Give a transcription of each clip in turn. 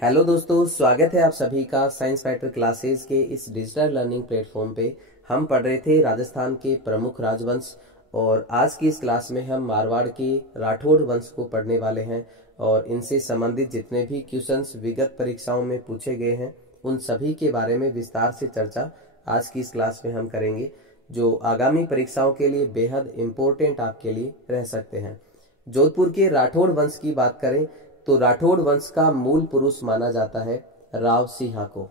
Hello दोस्तों, स्वागत है आप सभी का साइंस फाइटर क्लासेस के इस डिजिटल लर्निंग प्लेटफॉर्म पे। हम पढ़ रहे थे राजस्थान के प्रमुख राजवंश और आज की इस क्लास में हम मारवाड़ के राठौड़ वंश को पढ़ने वाले हैं और इनसे संबंधित जितने भी क्वेश्चंस विगत परीक्षाओं में पूछे गए हैं उन सभी के बारे में विस्तार से चर्चा आज की इस क्लास में हम करेंगे, जो आगामी परीक्षाओं के लिए बेहद इम्पोर्टेंट आपके लिए रह सकते हैं। जोधपुर के राठौड़ वंश की बात करें तो राठौड़ वंश का मूल पुरुष माना जाता है राव सिंहा को।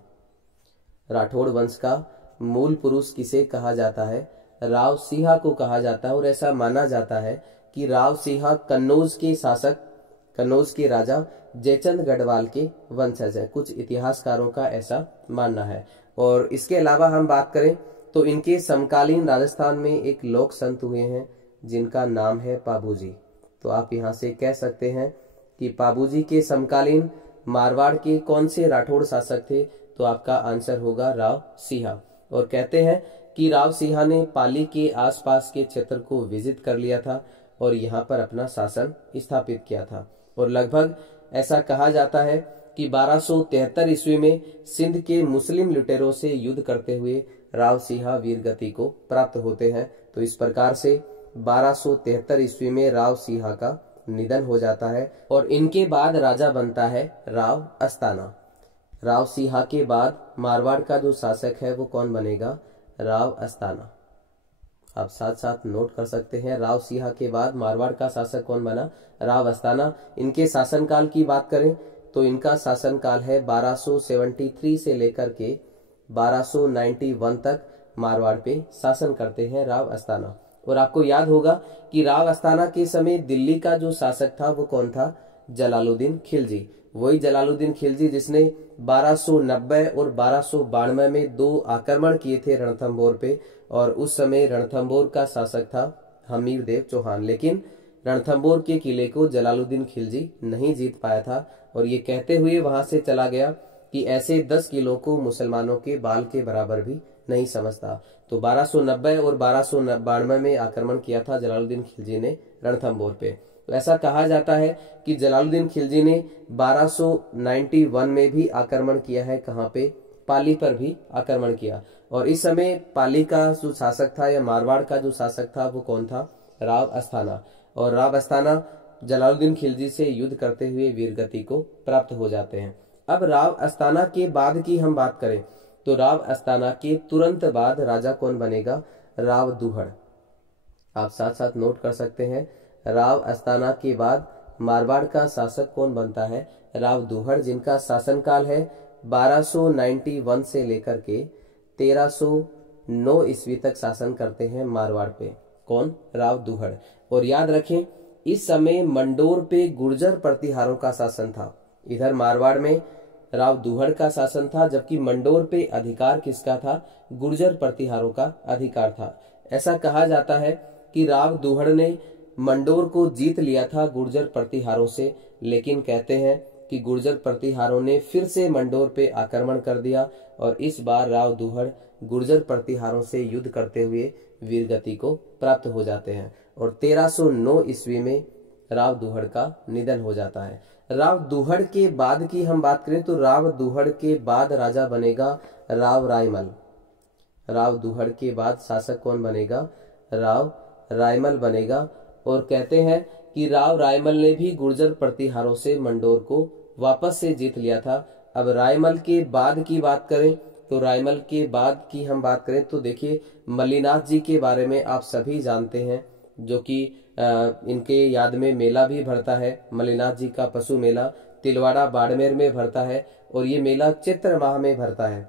राठौड़ वंश का मूल पुरुष किसे कहा जाता है? राव सिंहा को कहा जाता है और ऐसा माना जाता है कि राव सिंहा कन्नौज के शासक, कन्नौज के राजा जयचंद गढ़वाल के वंशज है। कुछ इतिहासकारों का ऐसा मानना है। और इसके अलावा हम बात करें तो इनके समकालीन राजस्थान में एक लोक संत हुए हैं जिनका नाम है पाबूजी। तो आप यहाँ से कह सकते हैं कि पाबूजी के समकालीन मारवाड़ के कौन से राठौड़ शासक थे? तो आपका आंसर होगा राव सिंहा। और कहते हैं कि राव सिंहा ने पाली के आसपास के क्षेत्र को विजिट कर लिया था और यहाँ पर अपना शासन स्थापित किया था। और लगभग ऐसा कहा जाता है कि 1273 ईस्वी में सिंध के मुस्लिम लुटेरों से युद्ध करते हुए राव सिंहा वीरगति को प्राप्त होते हैं। तो इस प्रकार से 1273 ईस्वी में राव सिंहा का निधन हो जाता है और इनके बाद राजा बनता है राव अस्ताना। राव सिंहा के बाद मारवाड़ का जो शासक है वो कौन बनेगा? राव अस्ताना। आप साथ साथ नोट कर सकते हैं, राव सिंहा के बाद मारवाड़ का शासक कौन बना? राव अस्ताना। इनके शासनकाल की बात करें तो इनका शासनकाल है 1273 से लेकर के 1291 तक मारवाड़ पे शासन करते हैं राव अस्ताना। और आपको याद होगा कि राव अस्ताना के समय दिल्ली का जो शासक था वो कौन था? जलालुद्दीन खिलजी। वही जलालुद्दीन खिलजी जिसने 1290 और 1292 में 2 आक्रमण किए थे रणथंभौर पे। और उस समय रणथंभौर का शासक था हमीर देव चौहान, लेकिन रणथंभौर के किले को जलालुद्दीन खिलजी नहीं जीत पाया था और ये कहते हुए वहां से चला गया कि ऐसे 10 किलों को मुसलमानों के बाल के बराबर भी नहीं समझता। तो 1290 और 1292 में आक्रमण किया था जलालुद्दीन खिलजी ने रणथंभौर पे। तो ऐसा कहा जाता है कि जलालुद्दीन खिलजी ने 1291 में भी आक्रमण किया है। कहाँ पे? पाली पर भी आक्रमण किया। और इस समय पाली का जो शासक था या मारवाड़ का जो शासक था वो कौन था? राव अस्ताना। और राव अस्ताना जलालुद्दीन खिलजी से युद्ध करते हुए वीरगति को प्राप्त हो जाते हैं। अब राव अस्ताना के बाद की हम बात करें तो राव अस्ताना के तुरंत बाद राजा कौन बनेगा? राव दुहड़। आप साथ साथ नोट कर सकते हैं, राव अस्ताना के बाद मारवाड़ का शासक कौन बनता है? राव दुहड़, जिनका शासनकाल है 1291 से लेकर के 1309 ईस्वी तक शासन करते हैं मारवाड़ पे। कौन? राव दुहड़। और याद रखें, इस समय मंडोर पे गुर्जर प्रतिहारों का शासन था। इधर मारवाड़ में राव दुहड़ का शासन था, जबकि मंडोर पे अधिकार किसका था? गुर्जर प्रतिहारों का अधिकार था। ऐसा कहा जाता है कि राव दुहड़ ने मंडोर को जीत लिया था गुर्जर प्रतिहारों से, लेकिन कहते हैं कि गुर्जर प्रतिहारों ने फिर से मंडोर पे आक्रमण कर दिया और इस बार राव दुहड़ गुर्जर प्रतिहारों से युद्ध करते हुए वीरगति को प्राप्त हो जाते हैं और 1309 ईस्वी में राव दुहड़ का निधन हो जाता है। राव दुहड़ के बाद की हम बात करें तो राव दुहड़ के बाद राजा बनेगा राव रायमल। राव दुहड़ के बाद शासक कौन बनेगा? राव रायमल बनेगा। और कहते हैं कि राव रायमल ने भी गुर्जर प्रतिहारों से मंडोर को वापस से जीत लिया था। अब रायमल के बाद की बात करें तो रायमल के बाद की हम बात करें तो देखिए, मल्लीनाथ जी के बारे में आप सभी जानते हैं, जो कि इनके याद में मेला भी भरता है। मल्लीनाथ जी का पशु मेला तिलवाड़ा बाड़मेर में भरता है और ये मेला चैत्र माह में भरता है।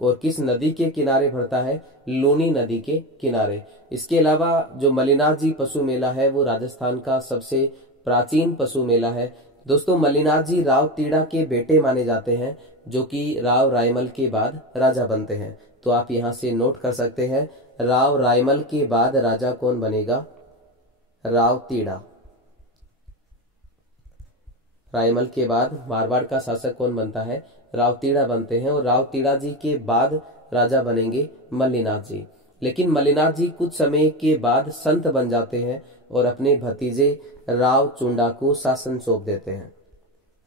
और किस नदी के किनारे भरता है? लूनी नदी के किनारे। इसके अलावा जो मल्लीनाथ जी पशु मेला है वो राजस्थान का सबसे प्राचीन पशु मेला है। दोस्तों, मल्लीनाथ जी राव तीड़ा के बेटे माने जाते हैं, जो कि राव रायमल के बाद राजा बनते हैं। तो आप यहाँ से नोट कर सकते हैं, राव रायमल के बाद राजा कौन बनेगा? राव तीड़ा। रायमल के बाद मारवाड़ का शासक कौन बनता है? राव तीड़ा बनते हैं और राव तीड़ा जी के बाद राजा बनेंगे मल्लीनाथ जी। लेकिन मल्लीनाथ जी कुछ समय के बाद संत बन जाते हैं और अपने भतीजे राव चुंडा को शासन सौंप देते हैं।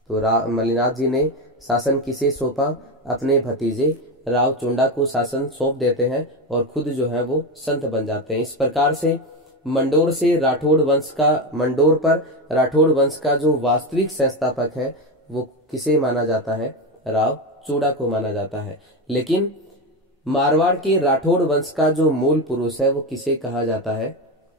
तो मल्लीनाथ जी ने शासन किसे सौंपा? अपने भतीजे राव चुंडा को शासन सौंप देते हैं और खुद जो है वो संत बन जाते हैं। इस प्रकार से मंडोर पर राठौड़ वंश का जो वास्तविक संस्थापक है वो किसे माना जाता है? राव चूड़ा को माना जाता है। लेकिन मारवाड़ के राठौड़ वंश का जो मूल पुरुष है वो किसे कहा जाता है?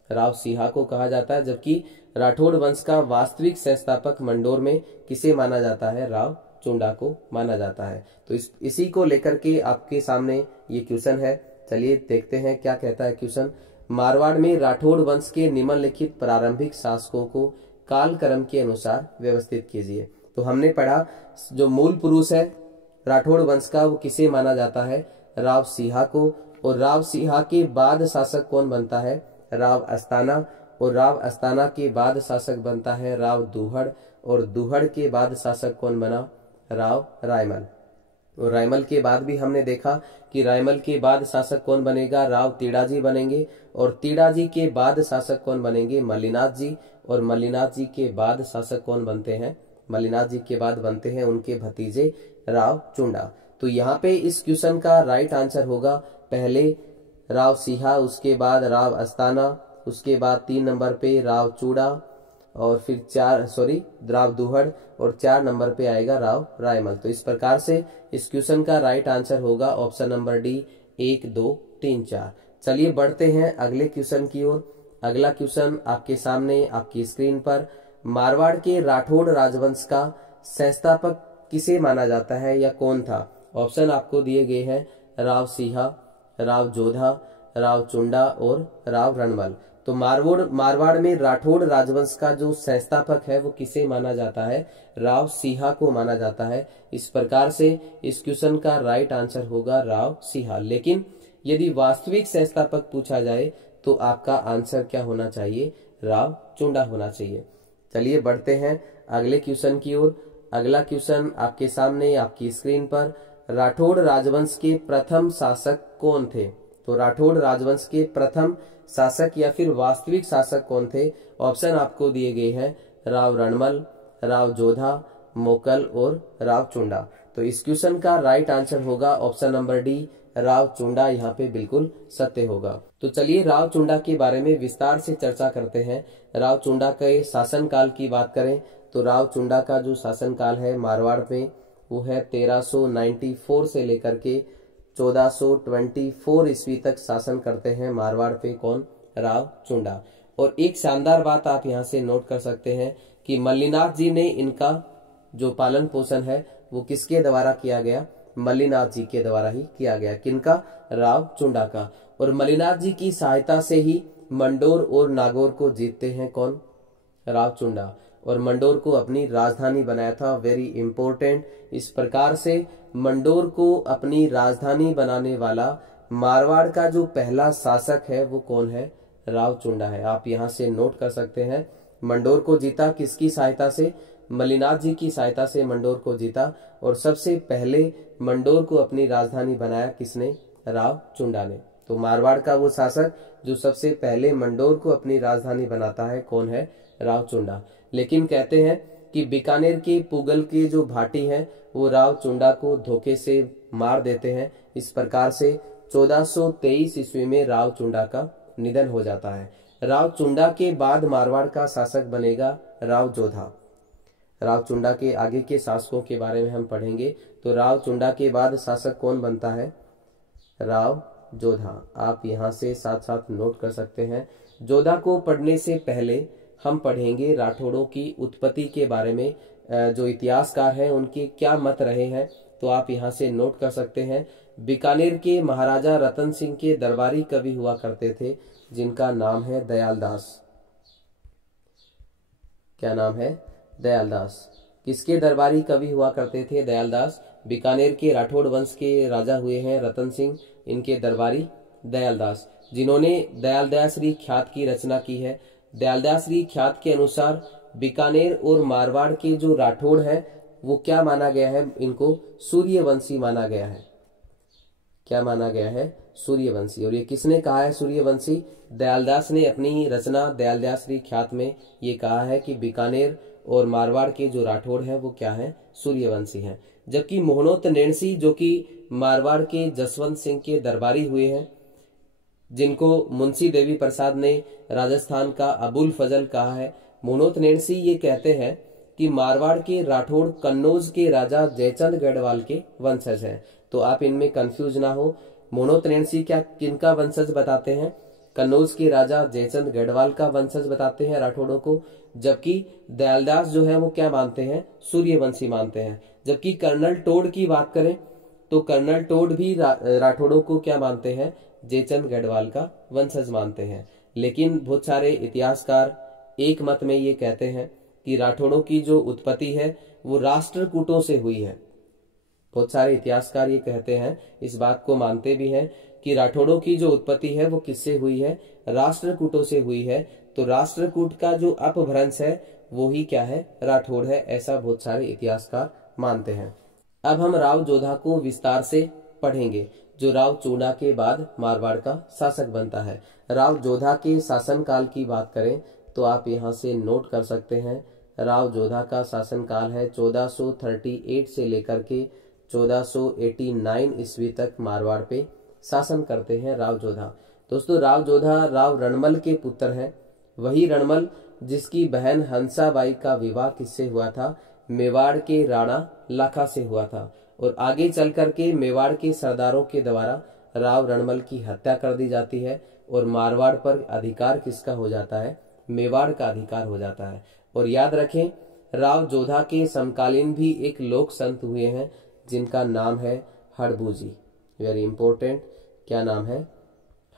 राव सिहा को कहा जाता है। जबकि राठौड़ वंश का वास्तविक संस्थापक मंडोर में किसे माना जाता है? राव चुंडा को माना जाता है। तो इसी को लेकर के आपके सामने ये क्वेश्चन है। चलिए देखते हैं क्या कहता है क्वेश्चन। मारवाड़ में राठौड़ वंश के निम्नलिखित प्रारंभिक शासकों को कालक्रम के अनुसार व्यवस्थित कीजिए। तो हमने पढ़ा जो मूल पुरुष है राठौड़ वंश का वो किसे माना जाता है? राव सिहा को। और राव सिहा के बाद शासक कौन बनता है? राव अस्ताना। और राव अस्ताना के बाद शासक बनता है राव दुहड़। और दुहड़ के बाद शासक कौन बना? राव रायमल। और रायमल के बाद भी हमने देखा कि रायमल के बाद शासक कौन बनेगा? राव तीड़ाजी बनेंगे। और तीड़ाजी के बाद शासक कौन बनेंगे? मल्लिनाथ जी। और मल्लिनाथ जी के बाद शासक कौन बनते हैं? मल्लिनाथ जी के बाद बनते हैं उनके भतीजे राव चुंडा। तो यहाँ पे इस क्वेश्चन का राइट आंसर होगा पहले राव सिहा, उसके बाद राव अस्ताना, उसके बाद 3 नंबर पे राव चूड़ा, और फिर राव दुहड़, और 4 नंबर पे आएगा राव रायमल। तो इस प्रकार से इस क्वेश्चन का राइट आंसर होगा ऑप्शन नंबर डी 1, 2, 3, 4। चलिए बढ़ते हैं अगले क्वेश्चन की ओर। अगला क्वेश्चन आपके सामने आपकी स्क्रीन पर। मारवाड़ के राठौड़ राजवंश का संस्थापक किसे माना जाता है या कौन था? ऑप्शन आपको दिए गए हैं राव सिहा, राव जोधा, राव चुंडा और राव रणमल। तो मारवाड़ में राठौड़ राजवंश का जो संस्थापक है वो किसे माना जाता है? राव सिहा को माना जाता है। इस प्रकार से इस क्वेश्चन का राइट आंसर होगा राव सिहा। लेकिन यदि वास्तविक संस्थापक पूछा जाए तो आपका आंसर क्या होना चाहिए? राव चुंडा होना चाहिए। चलिए बढ़ते हैं अगले क्वेश्चन की ओर। अगला क्वेश्चन आपके सामने आपकी स्क्रीन पर। राठौड़ राजवंश के प्रथम शासक कौन थे? तो राठौड़ राजवंश के प्रथम शासक या फिर वास्तविक शासक कौन थे? ऑप्शन आपको दिए गए हैं राव रणमल, राव जोधा, मोकल और राव चुंडा। तो इस क्वेश्चन का राइट आंसर होगा option number D Rao Chunda. यहाँ पे बिल्कुल सत्य होगा। तो चलिए राव चुंडा के बारे में विस्तार से चर्चा करते हैं। राव चुंडा के शासन काल की बात करें तो राव चुंडा का जो शासन काल है मारवाड़ में वो है 1394 से लेकर के 1424 ईस्वी तक शासन करते हैं मारवाड़ पे कौन? राव चुंडा। और एक शानदार बात आप यहाँ से नोट कर सकते हैं कि मल्लिनाथ जी ने इनका जो पालन पोषण है वो किसके द्वारा किया गया? मल्लिनाथ जी के द्वारा ही किया गया। किनका? राव चुंडा का। और मल्लिनाथ जी की सहायता से ही मंडोर और नागौर को जीतते हैं कौन? राव चुंडा। और मंडोर को अपनी राजधानी बनाया था। Very important. इस प्रकार से मंडोर को अपनी राजधानी बनाने वाला मारवाड़ का जो पहला शासक है वो कौन है? राव चुंडा है। आप यहाँ से नोट कर सकते हैं। मंडोर को जीता किसकी सहायता से? मल्लिनाथ जी की सहायता से मंडोर को जीता। और सबसे पहले मंडोर को अपनी राजधानी बनाया किसने? राव चुंडा ने। तो मारवाड़ का वो शासक जो सबसे पहले मंडोर को अपनी राजधानी बनाता है कौन है? राव चुंडा। लेकिन कहते हैं कि बीकानेर के पुगल के जो भाटी हैं वो राव चुंडा को धोखे से मार देते हैं। इस प्रकार से 1423 ईस्वी में राव चुंडा का निधन हो जाता है। राव चुंडा के बाद मारवाड़ का शासक बनेगा राव जोधा। राव चुंडा के आगे के शासकों के बारे में हम पढ़ेंगे। तो राव चुंडा के बाद शासक कौन बनता है? राव जोधा। आप यहाँ से साथ साथ नोट कर सकते हैं। जोधा को पढ़ने से पहले हम पढ़ेंगे राठौड़ों की उत्पत्ति के बारे में। जो इतिहासकार हैं उनके क्या मत रहे हैं तो आप यहाँ से नोट कर सकते हैं। बीकानेर के महाराजा रतन सिंह के दरबारी कवि हुआ करते थे जिनका नाम है दयालदास। क्या नाम है? दयालदास। किसके दरबारी कवि हुआ करते थे? दयालदास। बीकानेर के राठौड़ वंश के राजा हुए हैं रतन सिंह, इनके दरबारी दयालदास, जिन्होंने दयालदासरी ख्यात की रचना की है। दयालदासरी ख्यात के अनुसार बीकानेर और मारवाड़ के जो राठौड़ हैं वो क्या माना गया है? इनको सूर्यवंशी माना गया है। क्या माना गया है? सूर्यवंशी। और ये किसने कहा है सूर्यवंशी? दयालदास ने अपनी रचना दयालदासरी ख्यात में ये कहा है कि बीकानेर और मारवाड़ के जो राठौड़ हैं वो क्या है? सूर्यवंशी हैं। जबकि मोहनोत नेणसी जो कि मारवाड़ के जसवंत सिंह के दरबारी हुए हैं, जिनको मुंशी देवी प्रसाद ने राजस्थान का अबुल फजल कहा है। मोहनोत नेणसी ये कहते हैं कि मारवाड़ के राठौड़ कन्नौज के राजा जयचंद गढ़वाल के वंशज हैं। तो आप इनमें कंफ्यूज ना हो, मोहनोत नेणसी क्या किनका वंशज बताते हैं? कन्नौज के राजा जयचंद गढ़वाल का वंशज बताते हैं राठौड़ों को। जबकि दयालदास जो है वो क्या मानते हैं? सूर्यवंशी मानते हैं। जबकि कर्नल टोड की बात करें तो कर्नल टोड भी राठौड़ों को क्या मानते हैं? जयचंद गढ़वाल का वंशज मानते हैं। लेकिन बहुत सारे इतिहासकार एक मत में ये कहते हैं कि राठौड़ों की जो उत्पत्ति है वो राष्ट्रकूटों से हुई है। बहुत सारे इतिहासकार ये कहते हैं, इस बात को मानते भी हैं कि राठौड़ों की जो उत्पत्ति है वो किससे हुई है? राष्ट्रकूटों से हुई है। तो राष्ट्रकूट का जो अपभ्रंश है वो ही क्या है? राठौड़ है, ऐसा बहुत सारे इतिहासकार मानते हैं। अब हम राव जोधा को विस्तार से पढ़ेंगे, जो राव चूना के बाद मारवाड़ का शासक बनता है। राव जोधा के शासनकाल की बात करें तो आप यहाँ से नोट कर सकते हैं, राव जोधा का शासनकाल है 1438 से लेकर के 1489 ईस्वी तक मारवाड़ पे शासन करते हैं राव जोधा। दोस्तों, राव जोधा राव रणमल के पुत्र हैं। वही रणमल जिसकी बहन हंसाबाई का विवाह किससे हुआ था? मेवाड़ के राणा लाखा से हुआ था। और आगे चल करके मेवाड़ के सरदारों के द्वारा राव रणमल की हत्या कर दी जाती है और मारवाड़ पर अधिकार किसका हो जाता है? मेवाड़ का अधिकार हो जाता है। और याद रखें, राव जोधा के समकालीन भी एक लोक संत हुए हैं जिनका नाम है हड़बूजी। वेरी इंपॉर्टेंट, क्या नाम है?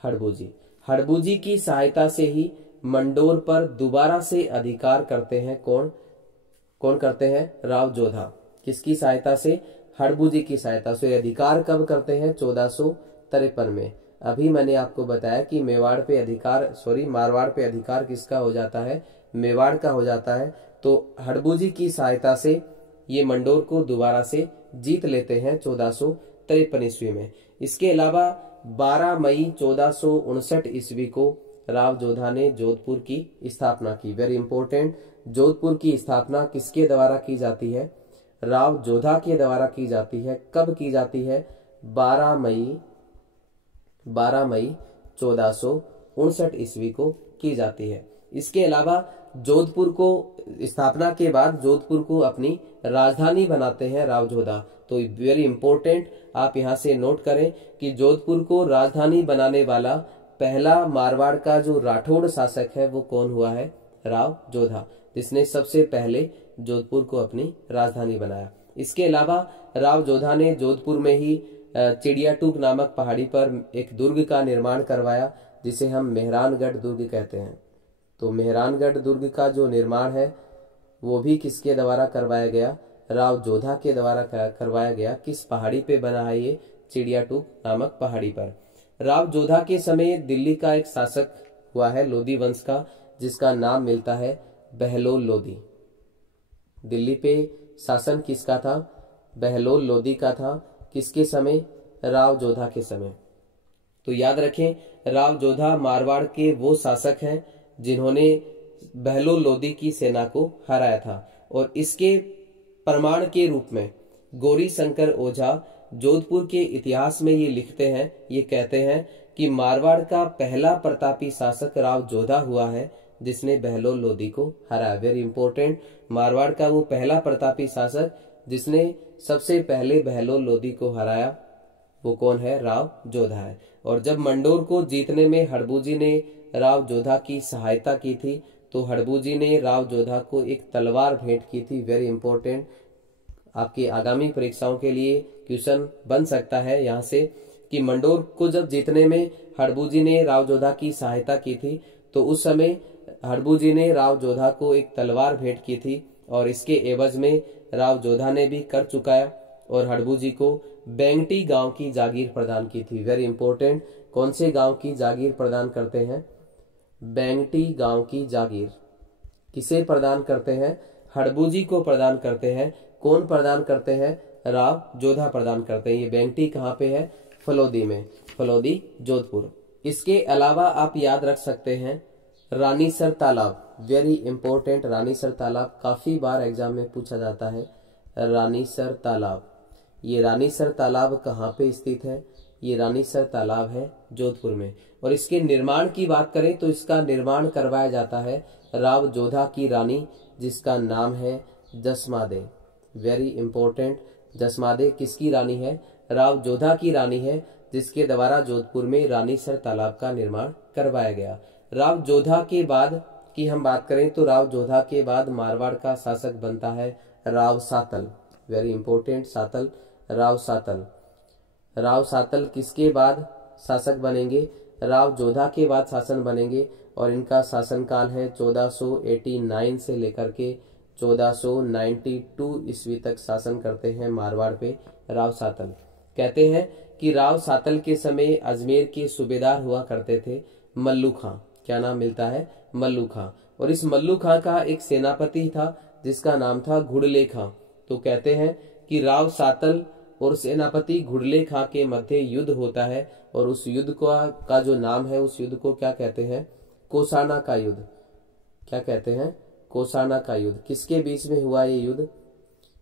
हड़बूजी। हड़बूजी की सहायता से ही मंडोर पर दोबारा से अधिकार करते हैं कौन? कौन करते हैं? राव जोधा। किसकी सहायता से? हड़बूजी की सहायता से। अधिकार कब करते हैं? 1453 में। अभी मैंने आपको बताया कि मारवाड़ पे अधिकार किसका हो जाता है? मेवाड़ का हो जाता है। तो हड़बूजी की सहायता से ये मंडोर को दोबारा से जीत लेते हैं 1453 ईस्वी में। इसके अलावा 12 मई 1459 ईस्वी को राव जोधा ने जोधपुर की स्थापना की। वेरी इंपॉर्टेंट, जोधपुर की स्थापना किसके द्वारा की जाती है? राव जोधा के द्वारा की जाती है। कब की जाती है? 12 मई 1459 ईस्वी को की जाती है। इसके अलावा जोधपुर को स्थापना के बाद जोधपुर को अपनी राजधानी बनाते हैं राव जोधा। तो वेरी इंपॉर्टेंट, आप यहाँ से नोट करें कि जोधपुर को राजधानी बनाने वाला पहला मारवाड़ का जो राठौड़ शासक है वो कौन हुआ है? राव जोधा, जिसने सबसे पहले जोधपुर को अपनी राजधानी बनाया। इसके अलावा राव जोधा ने जोधपुर में ही चिड़ियाटूक नामक पहाड़ी पर एक दुर्ग का निर्माण करवाया, जिसे हम मेहरानगढ़ दुर्ग कहते हैं। तो मेहरानगढ़ दुर्ग का जो निर्माण है वो भी किसके द्वारा करवाया गया? राव जोधा के द्वारा करवाया गया। किस पहाड़ी पे बना है ये? चिड़ियाटूक नामक पहाड़ी पर। राव जोधा के समय दिल्ली का एक शासक हुआ है लोधी वंश का, जिसका नाम मिलता है बहलोल लोधी। दिल्ली पे शासन किसका था? बहलोल लोधी का था। किसके समय? राव जोधा के समय। तो याद रखें, राव जोधा मारवाड़ के वो शासक हैं जिन्होंने बहलोल लोधी की सेना को हराया था। और इसके प्रमाण के रूप में गौरी शंकर ओझा जोधपुर के इतिहास में ये लिखते हैं, ये कहते हैं कि मारवाड़ का पहला प्रतापी शासक राव जोधा हुआ है जिसने बहलोल लोधी को हराया। वेरी इंपॉर्टेंट, मारवाड़ का वो पहला प्रतापी शासक जिसने सबसे पहले बहलोल लोधी को हराया वो कौन है? राव जोधा है। और जब मंडोर को जीतने में हड़बूजी ने राव जोधा की सहायता की थी तो हड़बूजी ने राव जोधा को एक तलवार भेंट की थी। वेरी इंपॉर्टेंट, आपकी आगामी परीक्षाओं के लिए क्वेश्चन बन सकता है यहाँ से कि मंडोर को जब जीतने में हड़बूजी ने राव जोधा की सहायता की थी तो उस समय हड़बूजी ने राव जोधा को एक तलवार भेंट की थी और इसके एवज में राव जोधा ने भी कर चुकाया और हड़बूजी को बेंगटी गांव की जागीर प्रदान की थी। वेरी इंपॉर्टेंट, कौन से गांव की जागीर प्रदान करते हैं? बेंगटी गांव की जागीर किसे प्रदान करते हैं? हड़बूजी को प्रदान करते हैं। कौन प्रदान करते हैं? राव जोधा प्रदान करते हैं। ये बेंगटी कहाँ पे है? फलोदी में, फलोदी जोधपुर। इसके अलावा आप याद रख सकते हैं रानीसर तालाब। वेरी इंपॉर्टेंट, रानीसर तालाब काफी बार एग्जाम में पूछा जाता है। रानीसर तालाब ये रानीसर तालाब कहाँ पे स्थित है? ये रानीसर तालाब है जोधपुर में। और इसके निर्माण की बात करें तो इसका निर्माण करवाया जाता है राव जोधा की रानी, जिसका नाम है जसमादे। वेरी इंपॉर्टेंट, जसमादे किसकी रानी है? राव जोधा की रानी है, जिसके द्वारा जोधपुर में रानीसर तालाब का निर्माण करवाया गया। राव जोधा के बाद की हम बात करें तो राव जोधा के बाद मारवाड़ का शासक बनता है राव सातल। Very important, Satal, Rao Satal. राव सातल किसके बाद शासक बनेंगे? राव जोधा के बाद शासन बनेंगे और इनका शासनकाल है 1489 से लेकर के 1492 ईस्वी तक शासन करते हैं मारवाड़ पे राव सातल। कहते हैं कि राव सातल के समय अजमेर के सूबेदार हुआ करते थे मल्लू खां। क्या नाम मिलता है? मल्लू खां। और इस मल्लू खां का एक सेनापति था जिसका नाम था घुड़ले खां। तो कहते हैं कि राव सातल और सेनापति घुड़ले खां के मध्य युद्ध होता है और उस युद्ध का जो नाम है, उस युद्ध को क्या कहते हैं? कोसाना का युद्ध। क्या कहते हैं? कोसाना का युद्ध। किसके बीच में हुआ ये युद्ध?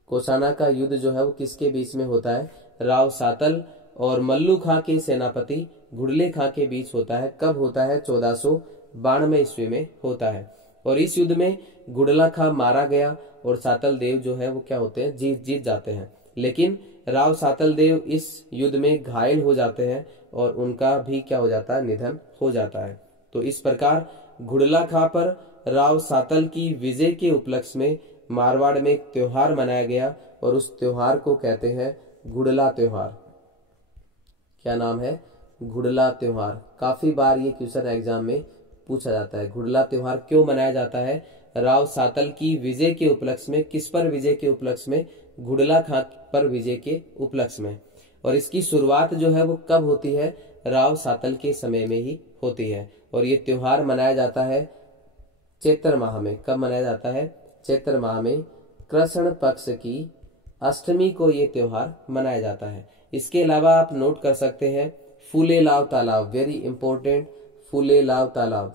कोसाना का युद्ध जो है वो किसके बीच में होता है? राव सातल और मल्लू खां के सेनापति घुड़ले खां के बीच होता है। कब होता है? 1492 ईस्वी में होता है। और इस युद्ध में घुड़ला खां मारा गया और सातल देव जो है वो क्या होते हैं? जीत जाते हैं। लेकिन राव सातल देव इस युद्ध में घायल हो जाते हैं और उनका भी क्या हो जाता है? निधन हो जाता है। तो इस प्रकार घुड़ला खां पर राव सातल की विजय के उपलक्ष्य में मारवाड़ में एक त्योहार मनाया गया और उस त्योहार को कहते हैं घुड़ला त्योहार। क्या नाम है? घुड़ला त्योहार। काफी बार ये क्वेश्चन एग्जाम में पूछा जाता है। घुड़ला त्योहार क्यों मनाया जाता है? राव सातल की विजय के उपलक्ष्य में। किस पर विजय के उपलक्ष्य में? घुड़ला खां पर विजय के उपलक्ष्य में। और इसकी शुरुआत जो है वो कब होती है? राव सातल के समय में ही होती है। और ये त्योहार मनाया जाता है चैत्र माह में। कब मनाया जाता है? चैत्र माह में कृष्ण पक्ष की अष्टमी को ये त्योहार मनाया जाता है। इसके अलावा आप नोट कर सकते हैं फुलेलाव तालाब। वेरी इंपॉर्टेंट, फुलेलाव तालाब।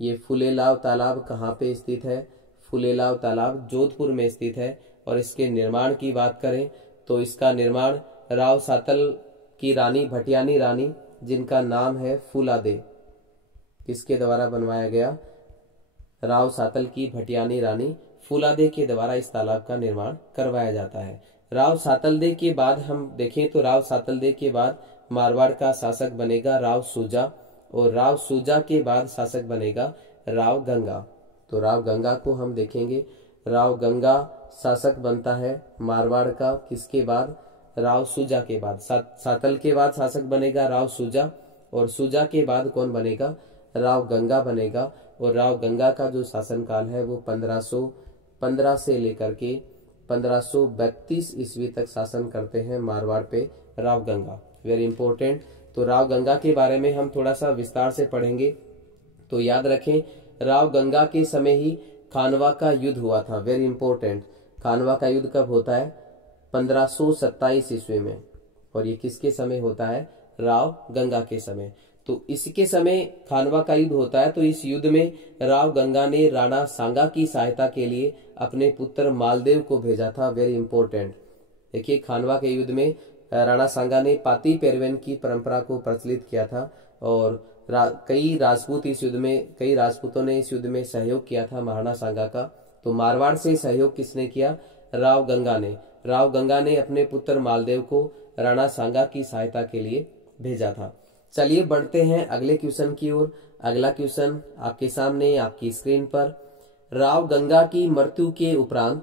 ये फुलेलाव तालाब कहाँ पे स्थित है? फुलेलाव तालाब जोधपुर में स्थित है। और इसके निर्माण की बात करें तो इसका निर्माण राव सातल की रानी भटियानी रानी, जिनका नाम है फूलादे, किसके द्वारा बनवाया गया? राव सातल की भटियानी रानी फूलादे के द्वारा इस तालाब का निर्माण करवाया जाता है। राव सातलदे के बाद हम देखें तो राव सातलदे के बाद मारवाड़ का शासक बनेगा राव सूजा और राव सूजा के बाद शासक बनेगा राव गंगा। तो राव गंगा को हम देखेंगे। राव गंगा शासक बनता है मारवाड़ का किसके बाद? राव सूजा के बाद। सातल के बाद शासक बनेगा राव सूजा और सूजा के बाद कौन बनेगा? राव गंगा बनेगा। और राव गंगा का जो शासनकाल है वो 1515 से लेकर के 1532 ईस्वी तक शासन करते हैं मारवाड़ पे राव गंगा। Very important. तो राव गंगा के बारे में हम थोड़ा सा विस्तार से पढ़ेंगे। तो याद रखें राव गंगा के समय ही खानवा का युद्ध हुआ था। Very important. खानवा का युद्ध कब होता है? 1527 ईस्वी में। और ये किसके समय होता है? राव गंगा के समय। तो इसके समय खानवा का युद्ध होता है। तो इस युद्ध में राव गंगा ने राणा सांगा की सहायता के लिए अपने पुत्र मालदेव को भेजा था। Very important. देखिए खानवा के युद्ध में राणा सांगा ने पाती पेरवेन की परंपरा को प्रचलित किया था और कई राजपूतों ने इस युद्ध में सहयोग किया था महाराणा सांगा का। तो मारवाड़ से सहयोग किसने किया? राव गंगा ने। राव गंगा ने अपने पुत्र मालदेव को राणा सांगा की सहायता के लिए भेजा था। चलिए बढ़ते हैं अगले क्वेश्चन की ओर। अगला क्वेश्चन आपके सामने आपकी स्क्रीन पर। राव गंगा की मृत्यु के उपरांत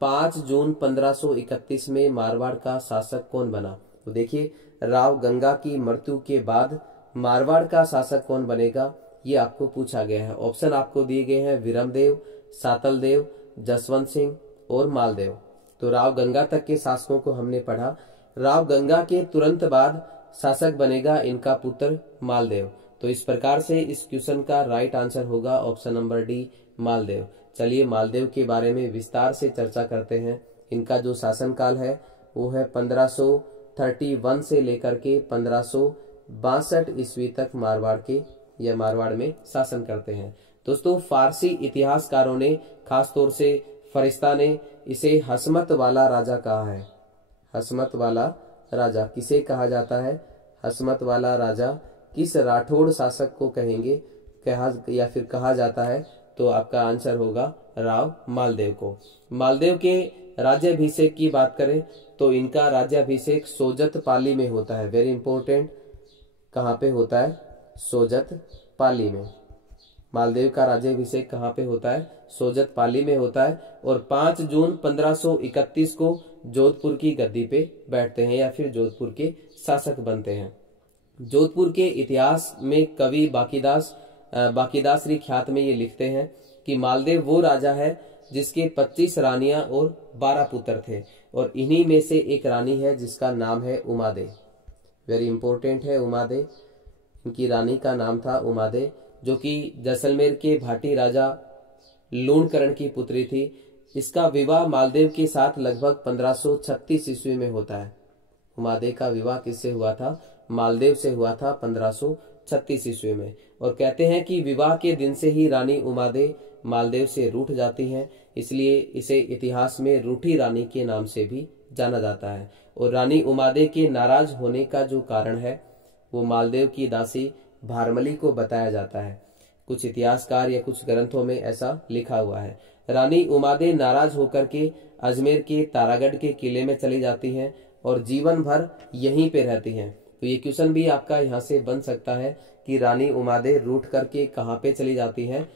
5 जून 1531 में मारवाड़ का शासक कौन बना? तो देखिए राव गंगा की मृत्यु के बाद मारवाड़ का शासक कौन बनेगा, ये आपको पूछा गया है। ऑप्शन आपको दिए गए हैं विरमदेव, सातलदेव, जसवंत सिंह और मालदेव। तो राव गंगा तक के शासकों को हमने पढ़ा। राव गंगा के तुरंत बाद शासक बनेगा इनका पुत्र मालदेव। तो इस प्रकार से इस क्वेश्चन का राइट आंसर होगा ऑप्शन नंबर डी, मालदेव। चलिए मालदेव के बारे में विस्तार से चर्चा करते हैं। इनका जो शासनकाल है वो है 1531 से लेकर के 1562 ईस्वी तक मारवाड़ में शासन करते हैं। दोस्तों फारसी इतिहासकारों ने खास तौर से फरिश्ता ने इसे हसमत वाला राजा कहा है। हसमत वाला राजा किसे कहा जाता है? हसमत वाला राजा किस राठौड़ शासक को कहेंगे, कहा या फिर कहा जाता है? तो आपका आंसर होगा राव मालदेव को। मालदेव के राज्याभिषेक की बात करें तो इनका राज्याभिषेक सोजत पाली में होता है। वेरी इंपॉर्टेंट, कहाँ पे होता है? सोजत पाली में। मालदेव का राज्याभिषेक कहाँ पे होता है? सोजत पाली में होता है। और 5 जून 1531 को जोधपुर की गद्दी पे बैठते हैं या फिर जोधपुर के शासक बनते हैं। जोधपुर के इतिहास में कवि बाकीदास श्री ख्यात में ये लिखते हैं कि मालदेव वो राजा है जिसके 25 रानियां और 12 पुत्र थे, और इन्हीं में से एक रानी है जिसका नाम है उमादे। वेरी इंपॉर्टेंट है उमादे। इनकी रानी का नाम था उमादे, जो कि जैसलमेर के भाटी राजा लूणकरण की पुत्री थी। इसका विवाह मालदेव के साथ लगभग 1536 ईस्वी में होता है। उमादे का विवाह किससे हुआ था? मालदेव से हुआ था 1536 ईस्वी में। और कहते हैं कि विवाह के दिन से ही रानी उमादे मालदेव से रूठ जाती हैं, इसलिए इसे इतिहास में रूठी रानी के नाम से भी जाना जाता है। और रानी उमादे के नाराज होने का जो कारण है वो मालदेव की दासी भारमली को बताया जाता है। कुछ इतिहासकार या कुछ ग्रंथों में ऐसा लिखा हुआ है। रानी उमादे नाराज होकर के अजमेर के तारागढ़ के किले में चली जाती हैं और जीवन भर यहीं पे रहती हैं। तो ये क्वेश्चन भी आपका यहाँ से बन सकता है कि रानी उमादे रूठ करके कहाँ पे चली जाती हैं?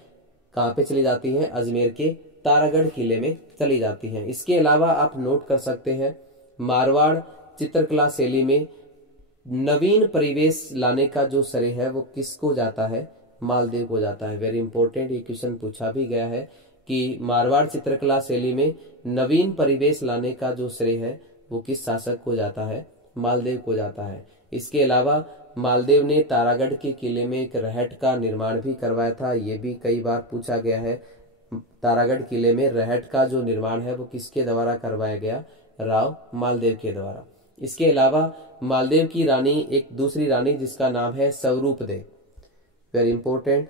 कहाँ पे चली जाती हैं? अजमेर के तारागढ़ किले में चली जाती हैं। इसके अलावा आप नोट कर सकते हैं मारवाड़ चित्रकला शैली में नवीन परिवेश लाने का जो श्रेय है वो किसको जाता है? मालदेव को जाता है। वेरी इंपॉर्टेंट, ये क्वेश्चन पूछा भी गया है कि मारवाड़ चित्रकला शैली में नवीन परिवेश लाने का जो श्रेय है वो किस शासक को जाता है? मालदेव को जाता है। इसके अलावा मालदेव ने तारागढ़ के किले में एक रहट का निर्माण भी करवाया था। ये भी कई बार पूछा गया है। तारागढ़ किले में रहट का जो निर्माण है वो किसके द्वारा करवाया गया? राव मालदेव के द्वारा। इसके अलावा मालदेव की रानी एक दूसरी रानी जिसका नाम है स्वरूपदेव। वेरी इंपॉर्टेंट,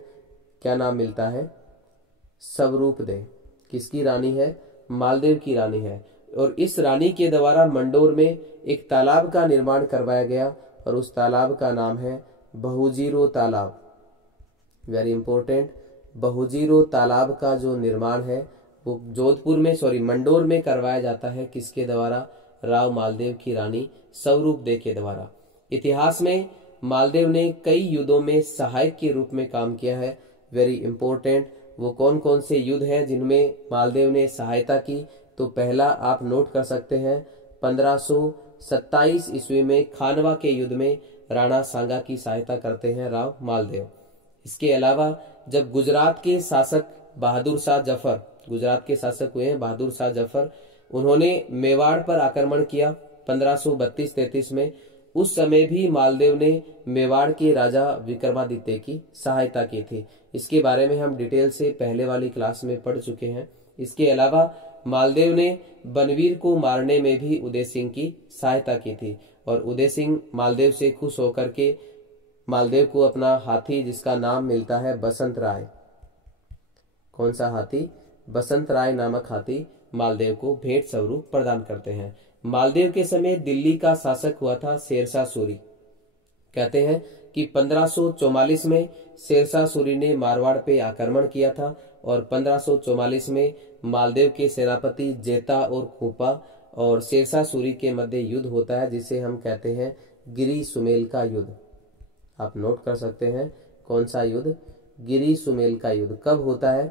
क्या नाम मिलता है? स्वरूपदेव। किसकी रानी है? मालदेव की रानी है। और इस रानी के द्वारा मंडोर में एक तालाब का निर्माण करवाया गया और उस तालाब का नाम है बहुजीरो तालाब। वेरी इंपॉर्टेंट, बहुजीरो तालाब का जो निर्माण है वो मंडोर में करवाया जाता है। किसके द्वारा? राव मालदेव की रानी स्वरूपदेव के द्वारा। इतिहास में मालदेव ने कई युद्धों में सहायक के रूप में काम किया है। वेरी इंपॉर्टेंट, वो कौन कौन से युद्ध हैं जिनमें मालदेव ने सहायता की? तो पहला आप नोट कर सकते हैं 1527 ईस्वी में खानवा के युद्ध में राणा सांगा की सहायता करते हैं राव मालदेव। इसके अलावा जब गुजरात के शासक हुए हैं बहादुर शाह जफर, उन्होंने मेवाड़ पर आक्रमण किया 1532-33 में। उस समय भी मालदेव ने मेवाड़ के राजा विक्रमादित्य की सहायता की थी। इसके बारे में हम डिटेल से पहले वाली क्लास में पढ़ चुके हैं। इसके अलावा मालदेव ने बनवीर को मारने में भी उदय सिंह की सहायता की थी और उदय सिंह मालदेव से खुश होकर के मालदेव को अपना हाथी जिसका नाम मिलता है बसंत राय, कौन सा हाथी? बसंत राय नामक हाथी मालदेव को भेंट स्वरूप प्रदान करते हैं। मालदेव के समय दिल्ली का शासक हुआ था शेरशाह सूरी। कहते हैं कि 1544 में शेरशाह सूरी ने मारवाड़ पे आक्रमण किया था और 1544 में मालदेव के सेनापति जेता और खूपा और शेरशाह सूरी के मध्य युद्ध होता है जिसे हम कहते हैं गिरी सुमेल का युद्ध। आप नोट कर सकते हैं कौन सा युद्ध? गिरी सुमेल का युद्ध। कब होता है?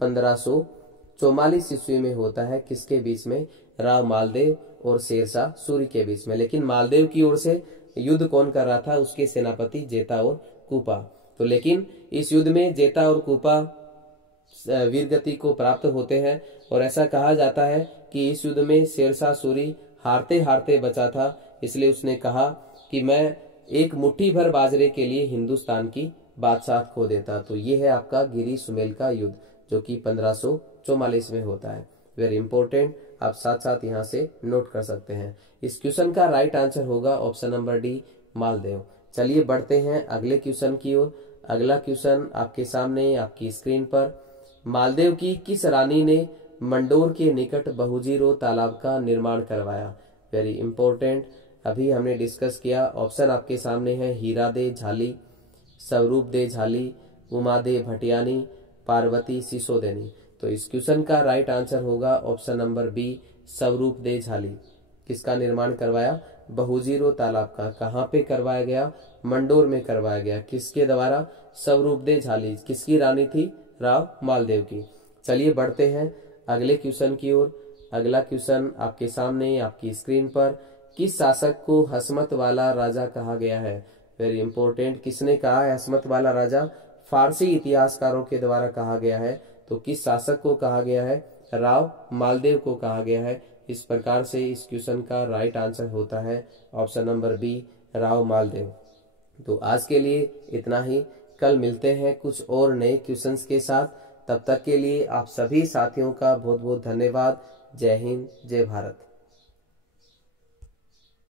1544 ईस्वी में होता है। किसके बीच में? राव मालदेव और शेरशाह सूरी के बीच में। लेकिन मालदेव की ओर से युद्ध कौन कर रहा था? उसके सेनापति जेता और कूपा। तो लेकिन इस युद्ध में जेता और कूपा वीरगति को प्राप्त होते हैं और ऐसा कहा जाता है कि इस युद्ध में शेरशाह सूरी हारते हारते बचा था, इसलिए उसने कहा कि मैं एक मुट्ठी भर बाजरे के लिए हिंदुस्तान की बादशाह खो देता। तो ये है आपका गिरी सुमेल का युद्ध जो कि 1544 में होता है। वेरी इंपॉर्टेंट, आप साथ साथ यहाँ से नोट कर सकते हैं। इस क्वेश्चन का राइट आंसर होगा ऑप्शन नंबर डी, मालदेव। चलिए बढ़ते हैं अगले क्वेश्चन की ओर। अगला क्वेश्चन आपके सामने आपकी स्क्रीन पर। मालदेव की किस रानी ने मंडोर के निकट बहुजीरो तालाब का निर्माण करवाया? Very important. अभी हमने डिस्कस किया, ऑप्शन आपके सामने है, हीरा दे झाली, स्वरूप दे झाली, उमा दे भटियानी, पार्वती सिसोदेनी। तो इस क्वेश्चन का राइट आंसर होगा ऑप्शन नंबर बी, स्वरूप दे झाली। किसका निर्माण करवाया? बहुजीरो तालाब का। कहाँ पे करवाया गया? मंडोर में करवाया गया। किसके द्वारा? स्वरूप दे झाली। किसकी रानी थी? राव मालदेव की। चलिए बढ़ते हैं अगले क्वेश्चन की ओर। अगला क्वेश्चन आपके सामने आपकी स्क्रीन पर, किस शासक को हसमत वाला राजा कहा गया है? Very important. किसने कहा है हसमत वाला राजा? फारसी इतिहासकारों के द्वारा कहा गया है। तो किस शासक को कहा गया है? राव मालदेव को कहा गया है। इस प्रकार से इस क्वेश्चन का राइट आंसर होता है option number B, Rao Maldev. तो आज के लिए इतना ही। कल मिलते हैं कुछ और नए क्वेश्चंस के साथ। तब तक के लिए आप सभी साथियों का बहुत बहुत धन्यवाद। जय हिंद, जय भारत।